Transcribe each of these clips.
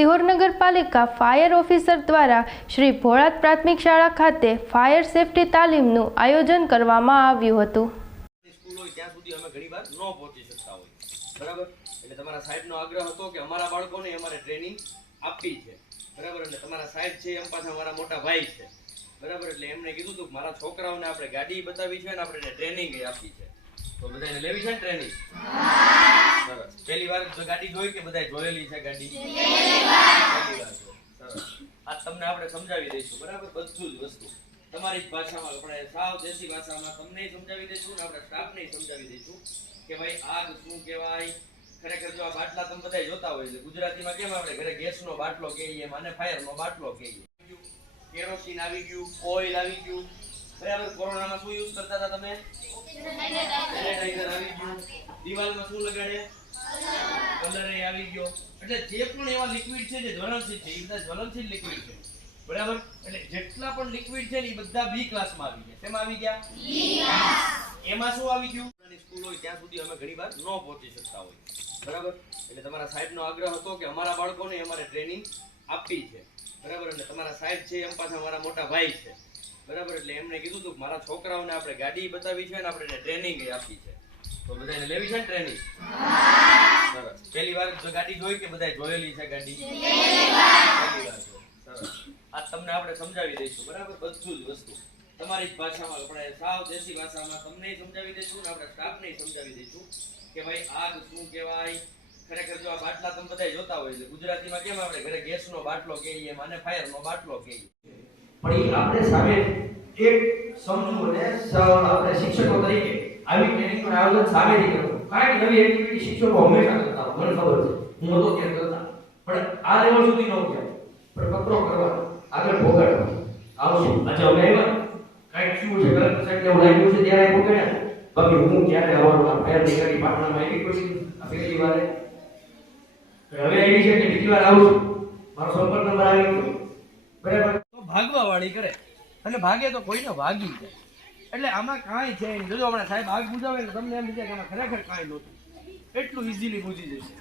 સિહોર નગરપાલિકા fire officer દ્વારા શ્રી ભોળાત પ્રાથમિક શાળા ખાતે ફાયર સેફટી તાલીમનું આયોજન કરવામાં આવ્યું હતું. ત્યાં સુધી અમે ઘણીવાર ન પહોંચી શકતા હોય. બરાબર? એટલે તમારા સાહેબનો આગ્રહ હતો કે અમારા બાળકોને અમારે ટ્રેનિંગ આપવી છે. બરાબર? એટલે તમારા સાહેબ છે, એમ પાછા અમારા મોટા ભાઈ છે. બરાબર? એટલે એમણે કીધું હતું મારા છોકરાઓને આપણે ગાડી બતાવી છે અને આપણે ટ્રેનિંગ આપી છે. તો બધાને લેવી છે ને ટ્રેનિંગ? સરસ પહેલી વાર ગાડી જોઈ કે બધા જોયેલી છે ગાડી? તમને આપણે સમજાવી દઈશું, બરાબર? બધું જ વસ્તુ. તમારી જ ભાષામાં આપણે સાવ દેશી ભાષામાં તમને સમજાવી દઈશું ને આપણે સ્ટાફને સમજાવી દઈશું કે ભાઈ આગ શું કહેવાય? ખરેખર જો આ બાટલા તમે બધા જોતા હોય છે ગુજરાતીમાં કેમ આપણે ઘરે ગેસનો બાટલો કહીએ અને ફાયરનો બાટલો કહીએ? કેરોસીન આવી ગયું, ઓઇલ આવી ગયું બરાબર કોરોનામાં શું જે પણ એવા લિક્વિડ છે, જે લિક્વિડ છે બરાબર? એટલે જેટલા પણ લિક્વિડ છે ને એ બધા બી આવી ગયા. તેમાં આવી ગયા? એમાં શું આવી ગયું? સ્કૂલ હોય, ત્યાં સુધી અમે ઘણીવાર ન પહોંચી શકતા હોય. બરાબર? એટલે તમારા સાહેબનો આગ્રહ હતો કે અમારા બાળકોને અમારે ટ્રેનિંગ આપવી છે. બરાબર? એટલે તમારા સાહેબ છે, એમ પાછા અમારા મોટા ભાઈ છે. બરાબર, એટલે એમણે કીધું હતું મારા છોકરાઓને આપણે ગાડી બતાવી છે અને આપણે ટ્રેનિંગ આપી છે. તો બધાને લેવી છે ને ટ્રેનિંગ સરસ. પહેલી વાર જો ગાડી જોઈ કે બધાએ જોયેલી છે ગાડી? પહેલી આ તમને આપણે સમજાવી દઈશું, બરાબર? બધું જ વસ્તુ. તમારી જ ભાષામાં, આપણે સાવ દેશી ભાષામાં તમને સમજાવી દઈશું ને આપણે સ્ટાફને સમજાવી દઈશું કે ભાઈ આગ શું કહેવાય? ખરેખર જો આ બાટલા તમે બધા જોતા હોય છે ગુજરાતીમાં કેમ આપણે ઘરે ગેસનો બાટલો કહીએ આને ફાયરનો બાટલો કહીએ? પણ એ આપણે સામે એક સમજવું અને આપણે શિક્ષકો તરીકે આવી ટ્રેનિંગનું આયોજન સામેથી કરવું. કારણ કે નવી એક્ટિવિટી શિક્ષકો હંમેશા કરતા મને ખબર છે. હું હતો ત્યારે કરતા. પણ આ લેવલ સુધી ન ગયા. પણ કપરો કરવા, આગળ ભોગાડવા. આવશે આજે અમે આવ્યા. કાંઈક શું છે કલેક્ટર સાહેબ એવું લાગ્યું છે, ત્યારે ભોગાડ્યા. બાકી હું ક્યારે આવવાનું, આ ફાયર બ્રિગેડની પાટણમાં આવી પછી આ પહેલી વારે. હવે આવી છે કે બીજી વાર આવું છું. મારો સંપર્ક નંબર આવી ગયો. બરાબર? ભાગવા વાળી કરે. અને ભાગે તો કોઈને ભાગી જાય. એટલે આમાં કાંઈ છે નહીં. જોજો હમણાં સાહેબ આગ બુજાવે તો તમને એમ વિચાર કે આમાં ખરેખર કાંઈ નહોતું. એટલું ઇઝીલી બુજી જશે.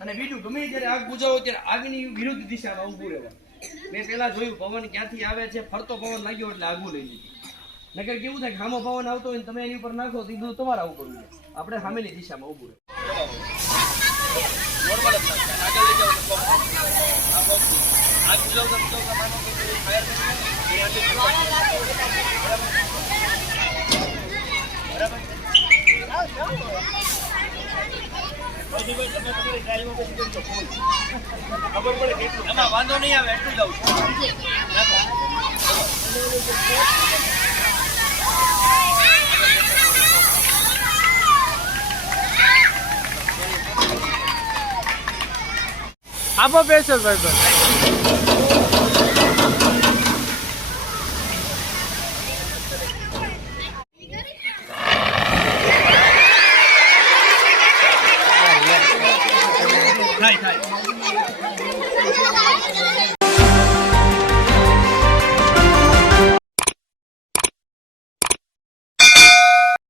અને બીજું, ગમે જ્યારે આગ બુજાવો ત્યારે આગની વિરુદ્ધ દિશામાં ઊભું રહેવા મેં પહેલાં જોયું, પવન ક્યાંથી આવે છે? ફરતો પવન લાગ્યો એટલે આગું લઈ લીધું. નગર કેવું થાય સામો પવન આવતો હોય તમે એની ઉપર નાખો તો એ બધું તમારા ઉપર ઉડે. આપણે સામેની દિશામાં ઊભું રહેવું. નોર્મલ તો પવન. આ પવન. આગ બુજાવતા બુજાવતા માનો કે પેલી ફાયર બ્રિગેડ એ આજે એમાં વાંધો નહીં આવે એટલું જ. આપો પેશર ભાઈ ભાઈ થાય થાય